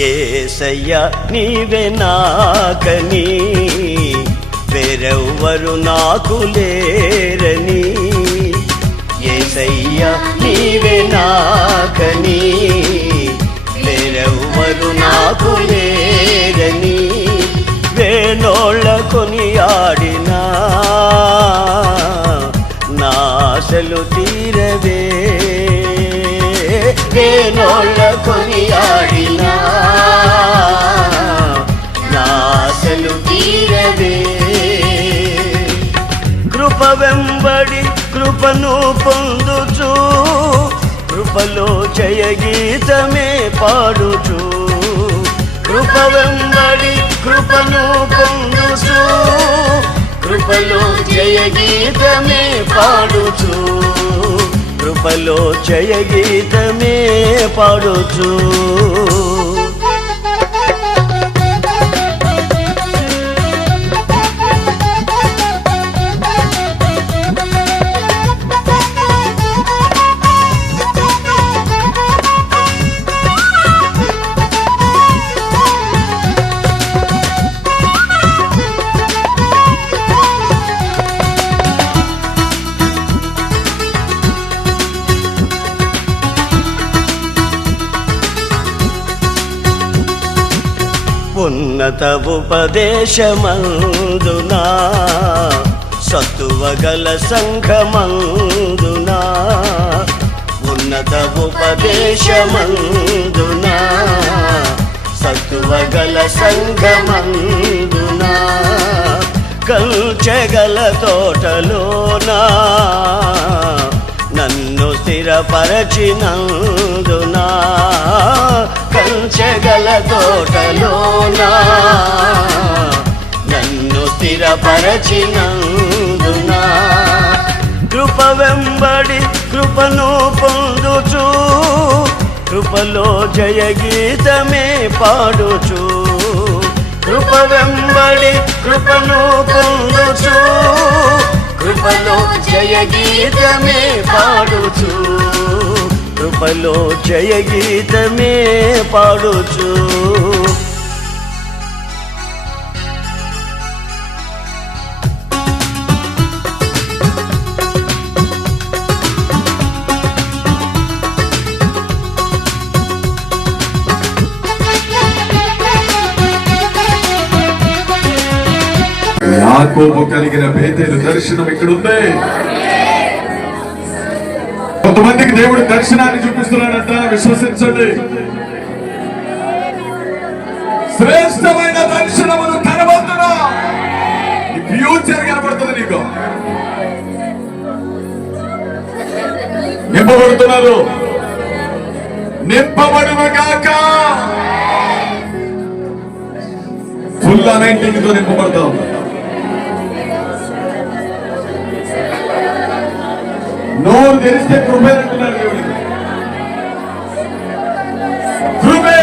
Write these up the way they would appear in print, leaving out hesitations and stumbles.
యేసయ్యా నీవే నాకని, వేరెవ్వరు నాకు లేరని. యేసయ్యా నీవే నాకని, వేరెవ్వరు నాకు లేరని. వేణోళ్ళ కొనియాడినా నాశలు తీరవే, వేణోళ్ళ కొనియాడినా నాశలు తీరవే. కృప వెంబడి కృపను పొందుచు, కృపలో జయ గీతమే పాడుచు. కృప వెంబడి కృపను పొందుచు, కృపలో జయ గీతమే పాడుచు. కృపలో జయ గీతమే పాడుచు. ఉన్నత ఉపదేశమందునా, సత్తువగల సంఘమందునా. ఉన్నత ఉపదేశమందునా, సత్తువగల సంఘమందునా. కంచెగల తోటలోనా నన్ను స్థిరపరచినందునా. కంచెగల తోటలోనా నన్ను స్థిరపరచినందునా. కృప వెంబడి కృపను పొందుచు, కృపలో జయ గీతమే పాడుచు. కృప వెంబడి కృపను పొందుచు, కృపలో జయ గీతమే పాడుచు. కృపలో జయ గీతమే పాడుచు. యాకోబు కలిగిన బేతేలు దర్శనం ఇక్కడ ఉంది. కొంతమందికి దేవుడు దర్శనాన్ని చూపిస్తున్నాడంట, విశ్వసించండి. శ్రేష్టమైన దర్శనములు కనబడుతున్నా, ఫ్యూచర్ కనబడుతుంది నీకు. నింపబడుతున్నారు, నింపబడును గాక. ఫుల్ అనైటింగ్ తో నింపబడతాం. నోరు తెరిస్తే కృపే అంటున్నారు దేవుడికి. కృపే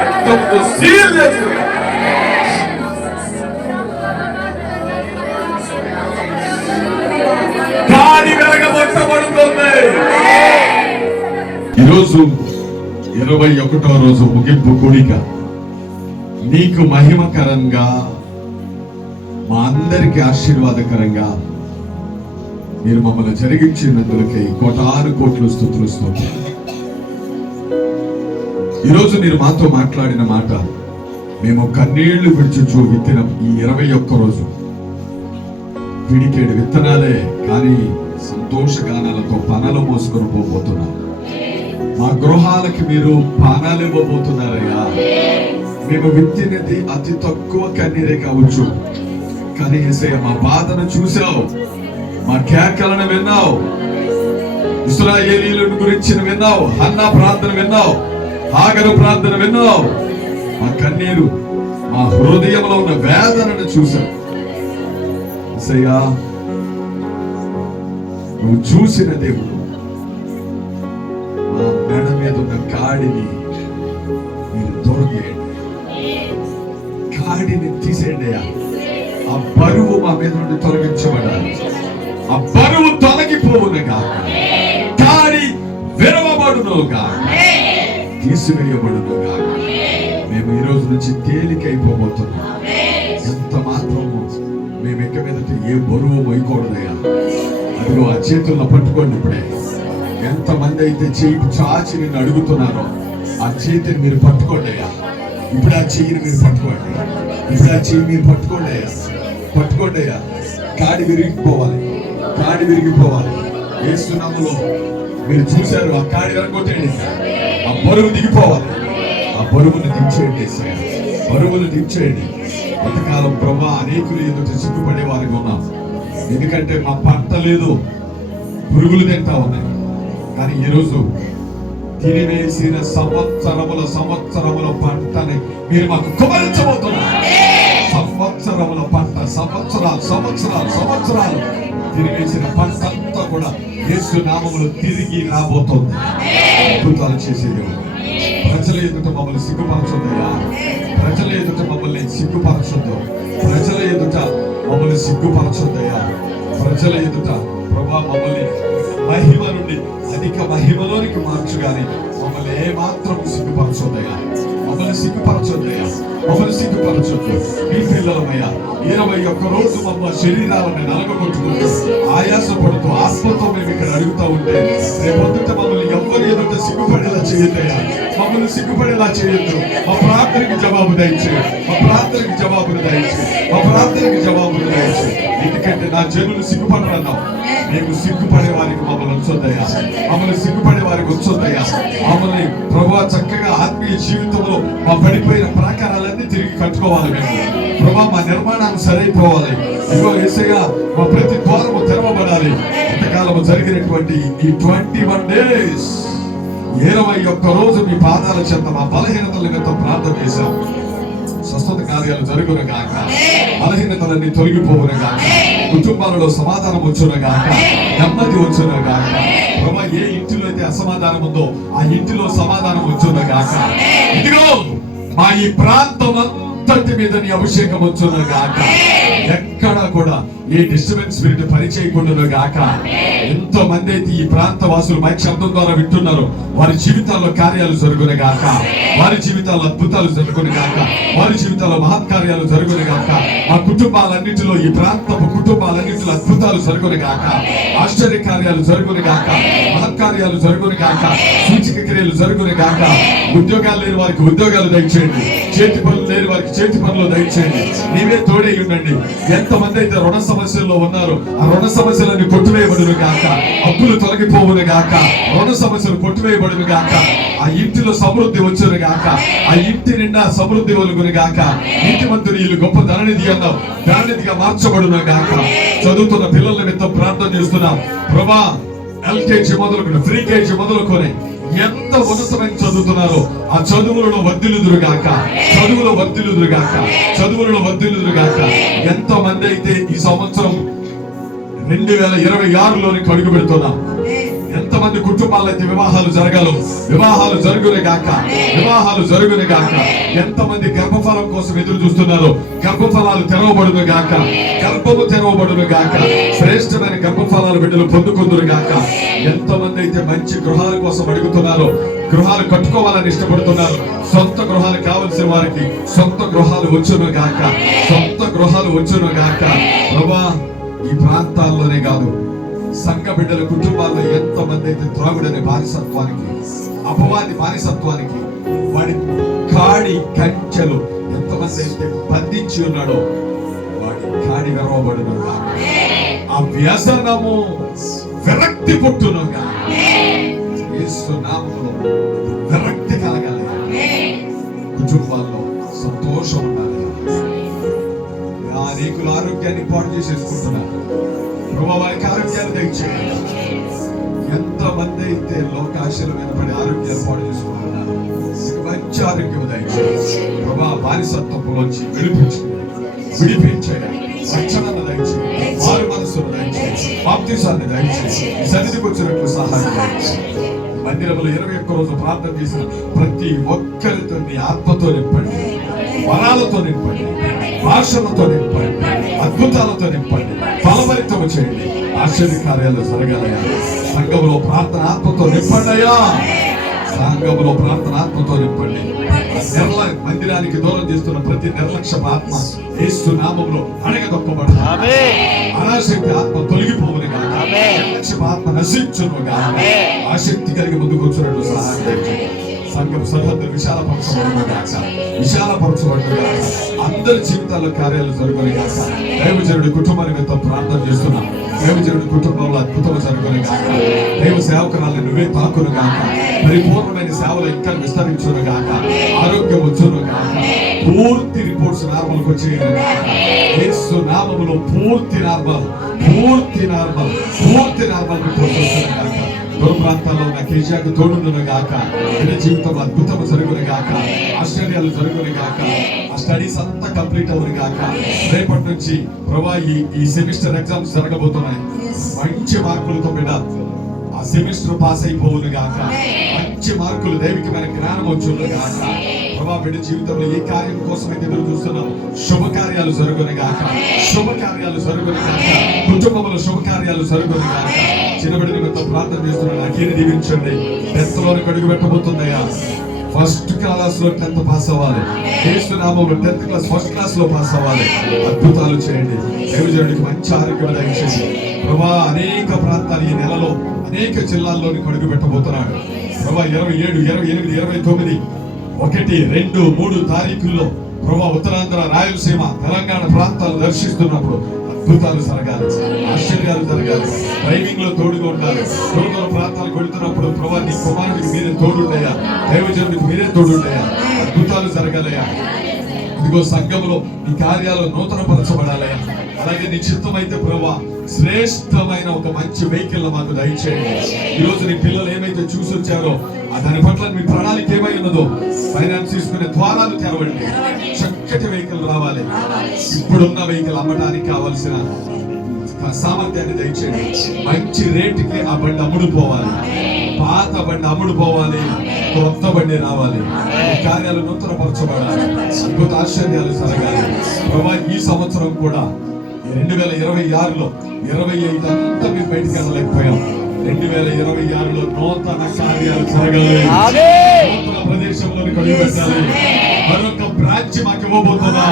రక్తంతో సీల్ చేస్తున్నా. గాలి వెలగబట్టబడుతుంది. ఈరోజు 21వ రోజు ముగింపు కూడిక. నీకు మహిమకరంగా, మా అందరికి ఆశీర్వాదకరంగా మీరు మమ్మల్ని జరిగించినందులకై కోటాను కోట్లు స్తుతులు స్తోత్రాలు. ఈరోజు మీరు మాతో మాట్లాడిన మాట, మేము కన్నీళ్లు విడిచుచు విత్తిన ఈ 21 రోజు పిడికేడు విత్తనాలే, కానీ సంతోషగానాలతో పనలు మోసుకొని పోబోతున్నాం. మా గృహాలకి మీరు పానాలు ఇవ్వబోతున్నారయ్యా. మేము విత్తినది అతి తక్కువ కన్నీరే కావచ్చు, కానీ యేసయ్య మా బాధను చూసావు, మా కేకలను విన్నావు, ఇశ్రాయేలీయుల గురించి విన్నావు, హన్నా ప్రార్థన విన్నావు, హాగరు ప్రార్థన విన్నావు. మా కన్నీరు, మా హృదయంలో ఉన్న వేదనను చూసావు. యేసయ్యా, నువ్వు చూసిన దేవుడు. మా మెడ మీద ఉన్న కాడిని మీరు తొలగేయండి. కాడిని తీసేయండి అయ్యా. ఆ బరువు మా మీద నుండి తొలగించబడాలి. ఆ బరువు తొలగిపోవునుగా, కాడి విరవబడునుగా, తీసివేయబడునుగా. మేము ఈ రోజు నుంచి తేలికైపోబోతున్నాం. ఎంత మాత్రము మేము ఎక్క మీదట ఏ బరువు మొయ్యకూడదయ్యా. అదిగో ఆ చేతుల్లో పట్టుకోండి. ఇప్పుడే ఎంతమంది అయితే చేయి చాచి నిన్ను అడుగుతున్నారో ఆ చేతిని మీరు పట్టుకోండి అయ్యా. ఇప్పుడు ఆ చెయ్యిని మీరు పట్టుకోండి. ఇప్పుడు ఆ చెయ్యి మీరు పట్టుకోండి అయ్యా. పట్టుకోండి అయ్యా. కాడి విరిగిపోవాలి, కాడి విరిగిపోవాలి. యేసు నామములో మీరు చూశారు, ఆ కాడి విరగొట్టండి. ఆ బరువు దిగిపోవాలి. ఆ బరువును దించేయండి యేసయ్య, బరువును దించేయండి. కొంతకాలం ప్రభా అనేకులు ఎదుట సిగ్గుపడే వారికి ఉన్నాం. ఎందుకంటే మా పంట లేదు, పురుగులు తింటా ఉన్నాయి. కానీ ఈరోజు తిరివేసిన సంవత్సరముల పంటని మీరు మాకు కుమరించబోతున్నారు. సంవత్సరముల పంట, సంవత్సరాలు తిరివేసిన పంట అంతా కూడా యేసు నామములో తిరిగి రాబోతుంది. అద్భుతాలు చేసేది ప్రజల ఎదుట మమ్మల్ని సిగ్గుపరచొద్దయ్యా. ప్రజల ఎదుట మమ్మల్ని సిగ్గుపరచొద్దు. ప్రజల ఎదుట మమ్మల్ని సిగ్గుపరచొద్దయ్యా. ప్రజల ఎదుట ప్రభా మమ్మల్ని మహిమ నుండి అధిక మహిమలోనికి మార్చుగాని మమ్మల్ని ఏమాత్రం సిగ్గుపరచొద్దయ్యా. మమ్మల్ని సిగ్గుపరచొద్దయ్యా. మమ్మల్ని సిగ్గుపరచొద్దు. మీ పిల్లలమయ్యా 21 రోజు మమ్మ శరీరాలను నలగొట్టుకుంటూ ఆయాసపడుతూ ఆత్మతో మేము ఇక్కడ అడుగుతూ ఉంటే రేపొద్దుట మమ్మల్ని ఎవరి ఎదుట సిగ్గుపడేలా చేయొద్దయ్యా. మమ్మల్ని సిగ్గుపడేలా చేయొద్దు. మా ప్రార్థనకి జవాబు దయచేయండి. మా ప్రార్థనకి జవాబును దయచేయండి. మా ప్రార్థనకి జవాబును దయచేయండి. ఎందుకంటే నా జనులు సిగ్గుపడరన్నావు. మేము సిగ్గుపడే వారికి మమ్మల్ని ఉంచొద్దయ్యా. మమ్మల్ని సిగ్గుపడే వారికి ఉంచొద్దయ్యా. మమ్మల్ని ప్రభువా చక్కగా ఆత్మీయ జీవితంలో మా పడిపోయిన ప్రాకారాలన్నీ తిరిగి కట్టుకోవాలి. మేము ప్రభా మా నిర్మాణాన్ని సరైపోవాలి. ఇదిగో యేసయ్యా మా ప్రతి ద్వారము తెరవబడాలి. ఇంతకాలము జరిగినటువంటి ఈ 21 days 21 రోజు మీ పాదాల చెంత మా బలహీనతల నిమిత్తం ప్రార్థన చేశాం. స్వస్థత కార్యాలు జరుగును గాక, బలహీనతలన్నీ తొలగిపోవును గాక, కుటుంబాలలో సమాధానం వచ్చును గాక, నెమ్మది వచ్చును గాక. ప్రభా ఏ ఇంటిలో అయితే అసమాధానం ఉందో ఆ ఇంటిలో సమాధానం వచ్చును గాక. ఇదిగో మా ఈ ప్రాంతం అంతటి మీద నీ అభిషేకం వచ్చును గాక. ఎక్కడ కూడా ఏ డిస్టర్బెన్స్ స్పిరిట్ పనిచేయకుండా గాక. ఎంతో మంది అయితే ఈ ప్రాంత వాసులు మైక్ శబ్దం ద్వారా వింటున్నారు. వారి జీవితాల్లో కార్యాలు జరుగును గాక. వారి జీవితాల్లో అద్భుతాలు జరుగును గాక. వారి జీవితాల్లో మహత్కార్యాలు జరుగును గాక. ఆ కుటుంబాలన్నింటిలో ఈ ప్రాంతపు కుటుంబాలన్నింటిలో అద్భుతాలు జరుగును గాక. ఆశ్చర్య కార్యాలు జరుగును గాక. మహత్కార్యాలు జరుగును గాక. సూచక క్రియలు జరుగును గాక. ఉద్యోగాలు లేని వారికి ఉద్యోగాలు దయచేయండి. చేతి పనులు లేని వారికి చేతి పనులు దయచేయండి. నీవే తోడే ఉండండి. ఎంతమంది అయితే రుణ సమస్యల్లో ఉన్నారు ఆ రుణ సమస్యలన్నీ కొట్టివేయబడును గాక. అప్పులు తొలగిపోవును గాక. రుణ సమస్యలు కొట్టివేయబడును గాక. ఆ ఇంటిలో సమృద్ధి వచ్చును గాక. ఆ ఇంటి నిండా సమృద్ధి ఒలుగును గాక. నీతిమంతులు వీళ్ళు గొప్ప ధననిధి అన్నావు, ధననిధిగా మార్చబడును గాక. చదువుతున్న పిల్లల నిమిత్తం ప్రార్థన చేస్తున్నాం ప్రభా. LKG మొదలుకొని ప్రీకేజీ మొదలుకొని ఎంత ఉన్నతమైన చదువుతున్నారో ఆ చదువులలో వర్ధిల్లుదురుగాక. చదువులో వర్ధిల్లుదురుగాక. చదువులలో వర్ధిల్లుదురుగాక. ఎంతో మంది అయితే ఈ సంవత్సరం 2026లోనికి అడుగు పెడుతున్నాం. ఎంతమంది కుటుంబాలు అయితే వివాహాలు జరగాలో వివాహాలు జరుగునే గాక. వివాహాలు జరుగునే గాక. ఎంతమంది గర్భఫలం కోసం ఎదురు చూస్తున్నారో గర్భఫలాలు తెరవబడును గాక. గర్భము తెరవబడును గాక. శ్రేష్టమైన గర్భఫలాలు బిడ్డలు పొందుకుందురు గాక. ఎంతమంది అయితే మంచి గృహాల కోసం అడుగుతున్నారో గృహాలు కట్టుకోవాలని ఇష్టపడుతున్నారు. సొంత గృహాలు కావలసిన వారికి సొంత గృహాలు వచ్చును గాక. సొంత గృహాలు వచ్చును గాక. ప్రభా ఈ ప్రాంతాల్లోనే కాదు సంఘ బిడ్డల కుటుంబాల్లో ఎంతమంది అయితే త్రాగుడనే బానిసత్వానికి అపవాది బానిసత్వానికి వాడి కాడి కంచెలు ఎంతమంది అయితే బంధించి ఉన్నాడో వాడి కాడి గర్వబడునుగా. ఆ వ్యసనము విరక్తి పుట్టునుగా. యేసు నామములో విరక్తి కలగాలి. కుటుంబాల్లో సంతోషం ఉండాలి. అనేకులు ఆరోగ్యాన్ని పాడు చేసేసుకుంటున్నారు. ప్రభు వారికి ఆరోగ్యాన్ని దయచేయండి. ఎంతమంది అయితే లోకాశల మీద పడి ఆరోగ్యాలు పాడు చేసుకుంటున్నారు. మంచి ఆరోగ్యం దయచేయండి. ప్రభు బానిసత్వంలోంచి విడిపించండి. రక్షణను దయచేయండి. వారి మనసును దయచేయండి. బాప్తిసాన్ని దయచేయండి. సన్నిధికి వచ్చినట్లు సహాయం దయచేయండి. మందిరంలో 21 రోజు ప్రార్థన చేసిన ప్రతి ఒక్కరితో నీ ఆత్మతో నింపండి. వరాలతో నింపండి, భాషలతో నింపండి, అద్భుతాలతో నింపండి, ఫలభరితం చేయండి. ఆశ్చర్య కార్యాలు జరగాలయ్యా. సంఘంలో ప్రార్థన ఆత్మతో నింపండి అయ్యా. సంఘంలో ప్రార్థన ఆత్మతో నింపండి. మందిరానికి దూరం చేస్తున్న ప్రతి నిర్లక్ష్య ఆత్మ యేసు నామములో అణగదొక్కబడును. అనాశక్తి ఆత్మ తొలగిపోవును గాక. నిర్లక్ష్య ఆత్మ నశించును గాక. ఆసక్తి కలిగి ముందుకు వచ్చినట్లు సహాయం చేయండి. సంఘం సరిహద్దు విశాలపరచబడును గాక. విశాలపరచబడును గాక. అందరి జీవితాల్లో కార్యాలు జరుగును గాక. దైవజనుడి కుటుంబం నిమిత్తం ప్రార్థన చేస్తున్నాం. దైవజనుడి కుటుంబంలో అద్భుతం జరుగును గాక. దైవ సేవకురాలను నువ్వే తాకును గాక. పరిపూర్ణమైన సేవలు ఇంకా విస్తరించును గాక. ఆరోగ్యం వచ్చును గాక. పూర్తి రిపోర్ట్స్ నార్మల్కి వచ్చేయను గాక. యేసు నామములో పూర్తి నార్మల్ రిపోర్ట్స్ వచ్చును గాక. దూర ప్రాంతాల్లో ఉన్న కేజీఆకు తోడును గాక. నిజ జీవితంలో అద్భుతం జరుగును గాక. ఆశ్చర్యాలు జరుగును గాక. ఆ స్టడీస్ అంతా కంప్లీట్ అవును గాక. రేపటి నుంచి ప్రభా ఈ సెమిస్టర్ ఎగ్జామ్స్ జరగబోతున్నాయి. మంచి మార్కులతో బిడ్డ ఆ సెమిస్టర్ పాస్ అయిపోవును గాక. మంచి మార్కులు, దైవికమైన జ్ఞానం వచ్చును గాక. ప్రభా బిడ్డ జీవితంలో ఏ కార్యం కోసం అయితే ఎదురు చూస్తున్నాం, శుభకార్యాలు జరుగును గాక. శుభకార్యాలు జరుగును గాక. కుటుంబంలో శుభకార్యాలు జరుగును గాక. చిన్నబడి నిమిత్తం ప్రార్థన చేస్తున్నాను. అఖిని దీవించండి. 10th లోనికి అడుగు పెట్టబోతుందయ్యా. ఫస్ట్ క్లాస్ లో 10th పాస్ అవ్వాలి. యేసు నామములో 10th క్లాస్ ఫస్ట్ క్లాస్ లో పాస్ అవ్వాలి. అద్భుతాలు చేయండి. దైవజనుడికి మంచి ఆరోగ్యం దయచేసి ప్రభా అనేక ప్రాంతాలు ఈ నెలలో అనేక జిల్లాల్లోనికి అడుగు పెట్టబోతున్నాడు. ప్రభా 27, 28, 29, 1, 2, 3 తారీఖుల్లో ప్రభా ఉత్తరాంధ్ర, రాయలసీమ, తెలంగాణ ప్రాంతాలు దర్శిస్తున్నప్పుడు అద్భుతాలు జరగాలి, ఆశ్చర్యాలు జరగాలి. డ్రైవింగ్ లో తోడుగా ఉండాలి. దూర ప్రాంతాలకు వెళుతున్నప్పుడు ప్రభా నీ కుమారుడికి మీరే తోడుండయా. దైవజనుడికి మీరే తోడుండయా. అద్భుతాలు జరగాలయ్యా. ఇదిగో సంఘంలో నీ కార్యాలు నూతనపరచబడాలయ్యా. అలాగే నీ చిత్తమైతే ప్రభా శ్రేష్టమైన ఒక మంచి వెహికల్ మాకు దయచేయండి. ఈ రోజు నీ పిల్లలు ఏమైతే చూసి వచ్చారో దాని పట్ల మీ ప్రణాళిక ఏమై ఉన్నదో ఫైనాన్స్ తీసుకునే ద్వారాలు తెరవండి. చక్కటి వెహికల్ రావాలి. ఇప్పుడున్న వెహికల్ అమ్మటానికి కావాల్సిన సామర్థ్యాన్ని దయచేయండి. మంచి రేటుకి ఆ బండి అమ్ముడు పోవాలి. పాత బండి అమ్ముడు పోవాలి. కొత్త బండి రావాలి. కార్యాలు నూతనపరచబడాలి. అద్భుత ఆశ్చర్యాలు జరగాలి. ప్రభా ఈ సంవత్సరం కూడా 2026లో 25 అంతా మీరు బయటికి వెళ్ళలేకపోయాం. 2026లో నూతన కార్యాలు జరగాలి. నూతన ప్రదేశంలోని అడుగు పెట్టాలి. మరొక బ్రాంచ్ మాకు ఇవ్వబోతున్నా.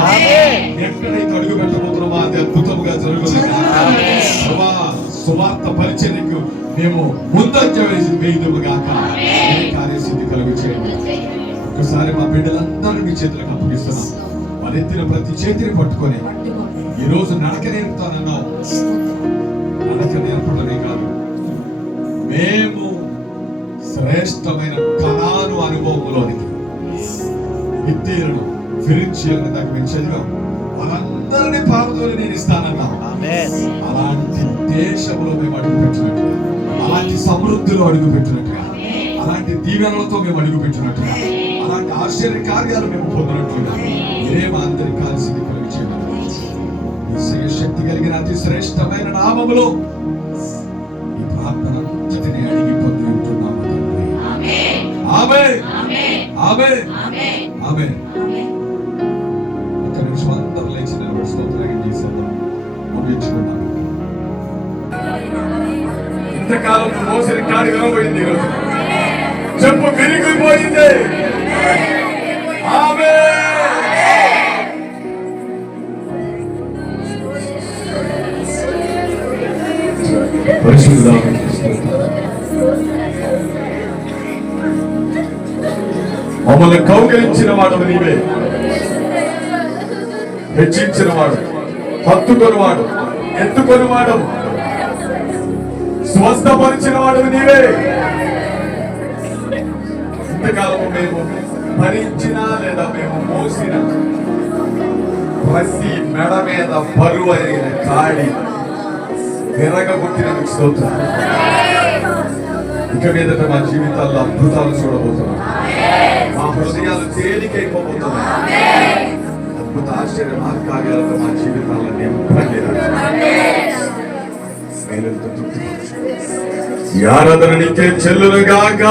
ఎక్కడైతే అడుగు పెట్టబోతున్నామో అది అద్భుతంగా జరుగుతుంది. సువార్త పరిచర్యకు మేము ముందంజ వేయుదుము గాక. కార్యసిద్ధి కలుగు చేయండి. ఒకసారి మా బిడ్డలందరూ మీ చేతులకు అప్పగిస్తున్నాం. వారి ఎత్తిన ప్రతి చేతిని పట్టుకొని ఈ రోజు నడక నేర్పుతానన్నావు. నడక నేర్పడమే కాదు, మేము శ్రేష్టమైన కనాను అనుభవంలోనికి విత్తీరుడు ఫిరిన్షియల్ దాకా మేము చదివాం. వాళ్ళందరినీ పారదోలి నేను ఇస్తానన్నా. అలాంటి దేశంలో మేము అడుగు పెట్టినట్టుగా, అలాంటి సమృద్ధిలో అడుగు పెట్టినట్టుగా, అలాంటి దీవెనలతో మేము అడుగు పెట్టినట్టుగా, అలాంటి ఆశ్చర్య కార్యాలు మేము పొందినట్లుగా మీరే మా అందరి కాల్సింది కలిగి చేయాలి. శక్తి కలిగిన అతి శ్రేష్టమైన నామములో ఈ ప్రార్థన అంతటిని అడిగి పొంది ఉంటున్నాము తండ్రి. ఆమేన్, ఆమేన్, ఆమేన్. ఒక్క నిమిషం అందరూ లేచి నిలబడి స్తోత్రం చేసేద్దాం. ముగించుకున్నాం. ఇంతకాలం మోసిన కాడి వినబోయింది. ఈరోజు చెప్పు విరిగిపోయింది. ఆమేన్. మమ్మల్ని కౌగిలించిన వాడు నీవే, హెచ్చించిన వాడు, హత్తుకొనివాడు, ఎత్తుకొనివాడు, స్వస్థపరిచిన వాడు నీవే. ఇంతకాలము మేము భరించినా లేదా మేము మోసిన ప్రతి మెడ మీద బరువు అయిన కాడి విరగబుట్టిన స్తోత్రం. ఇక మీదట మా జీవితాల్లో అద్భుతాలు చూడబోతున్నాం. మా హృదయాలు తేలికైపోతున్నాయి. అద్భుత ఆశ్చర్య కార్యాలతో మా జీవితాలను నింపండి. ఈ ఆరాధన నీకే చెల్లును గాక.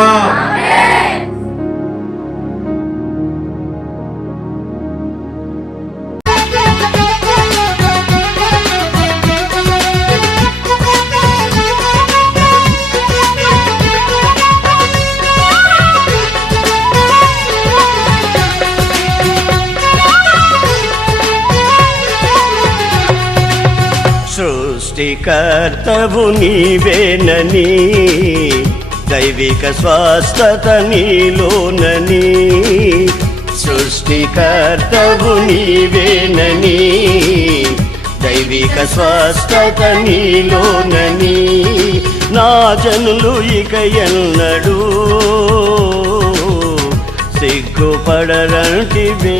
సృష్టికర్తవు నీవేనని, దైవిక స్వస్థత నీలోనని. సృష్టికర్తవు నీవేనని, దైవిక స్వస్థత నీలోనని. నా జనులు ఇక ఎన్నడూ సిగ్గుపడరంటివే,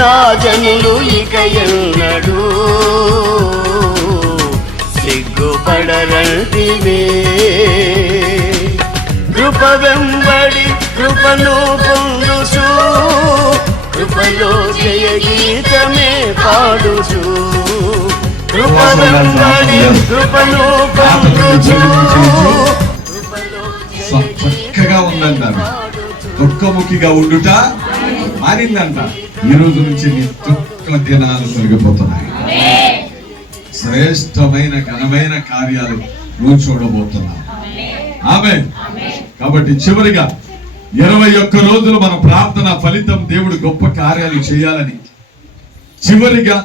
నా జనులు ఇక ఎన్నడూ సిగ్గుపడరంటివే. కృప వెంబడి కృపను పొందుచు, కృపలో జయ గీతమే పాడుచు. కృప వెంబడి కృపను పొందుచు, చక్కగా ఉందంటారు. దుఃఖముఖిగా ఉండుట మారిందంట. ఈ రోజు నుంచి నీ దుఃఖ దినాలు తొలగిపోతున్నాయి. శ్రేష్టమైన ఘనమైన కార్యాలు నువ్వు చూడబోతున్నావు. ఆమేన్. కాబట్టి చివరిగా 21 రోజులు మన ప్రార్థన ఫలితం దేవుడు గొప్ప కార్యాలు చేయాలని చివరిగా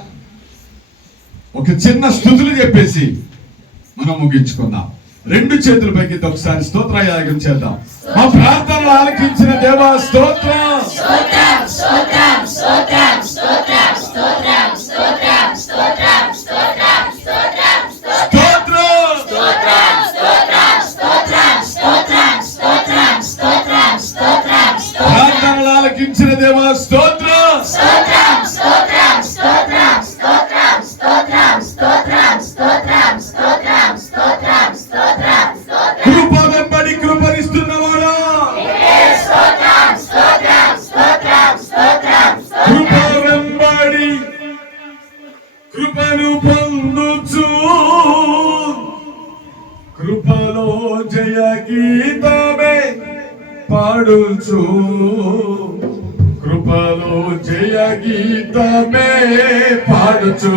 ఒక చిన్న స్తుతులు చెప్పేసి మనం ముగించుకుందాం. 2 చేతుల పైకి ఒకసారి స్తోత్రయాగం చేద్దాం. మా ప్రార్థనలు ఆలకించిన దేవా స్తోత్రం. ప్రార్థనలు ఆలకించిన దేవా స్తోత్రం. కృప వెంబడి కృపనిస్తున్నవాడా, కృప వెంబడి కృపను పొందుచు, కృపలో జయ గీతమే పాడుచు, కృపలో జయ గీతమే పాడుచు.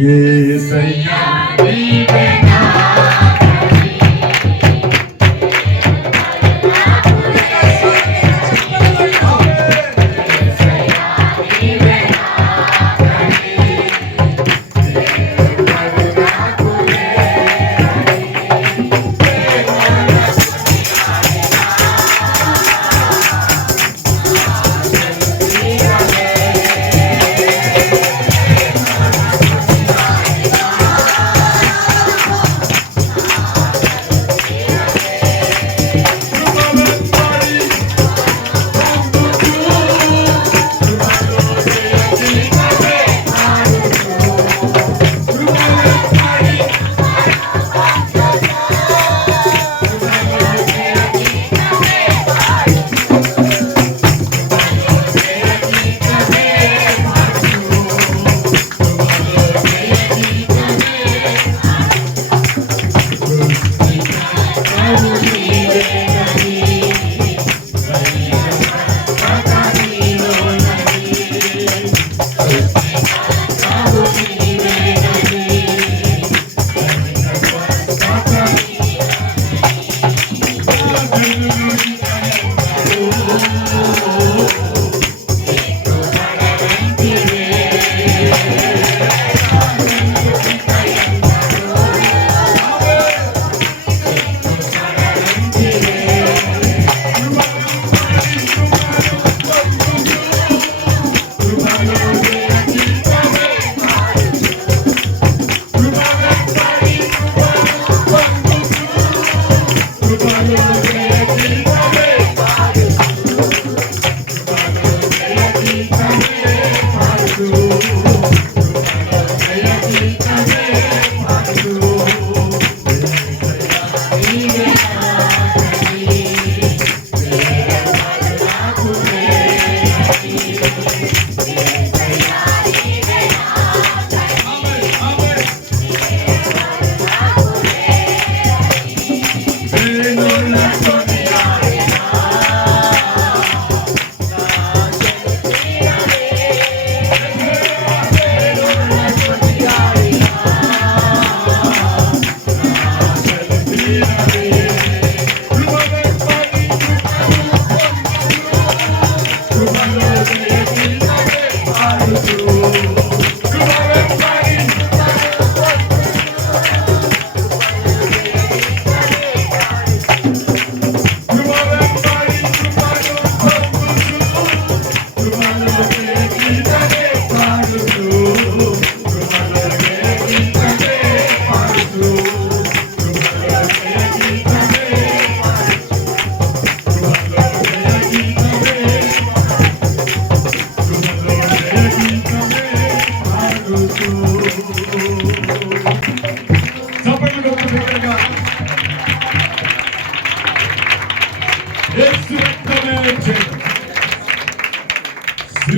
యేసయ్యా నీవేనా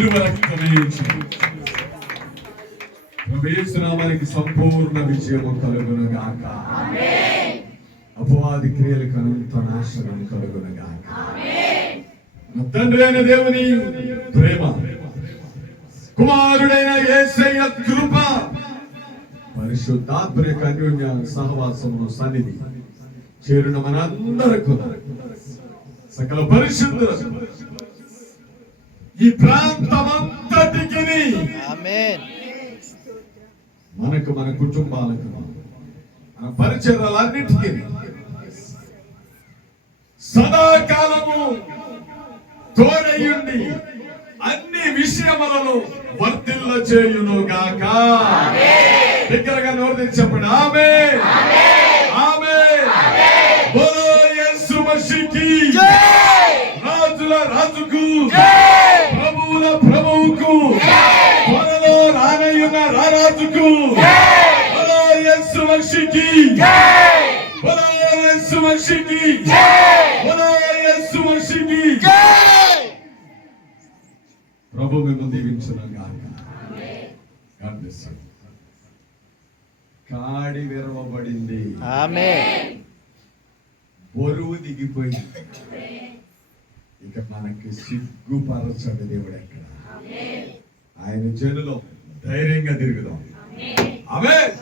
శిలువ రక్తమే చాలు. ప్రభు యేసు నామానికి సంపూర్ణ విజయము కలుగును గాక. అపవాది క్రియలకు అనంత నాశనం కలుగును గాక. తండ్రి అయిన దేవుని ప్రేమ, కుమారుడైన యేసయ్య కృప, పరిశుద్ధాత్మ యొక్క అన్యోన్య సహవాసమును సన్నిధి చేరిన మనందరకు సకల పరిశుద్ధులకు ఈ ప్రాంతమంతటికి మనకు మన కుటుంబాలకు మన పరిచర్యలన్నిటికీ సదాకాలము తోడయుండి అన్ని విషయములను వర్ధిల్ల చేయును గాక. దగ్గరగా నోరు తెరిచి చెప్పండి ఆమేన్. ఆమేన్. బోలో యేసు మసీకి జై. రాజుల రాజుకు జై. ప్రభువుల ప్రభువుకు జై. త్వరలో రానయ్యున్న రారాజుకు జై. బోలో యేసు మసీకి జై. బోలో యేసు మసీకి జై. బోలో యేసు మసీకి జై. ప్రభు మిమ్మల్ని దీవించును గాక. God bless you. కాడి విరవబడింది. ఆమేన్. బరువు దిగిపోయింది. ఇక మనకి సిగ్గుపరచడు దేవుడు ఎక్కడ. ఆయన జనులో ధైర్యంగా తిరుగుదాం. ఆమేన్.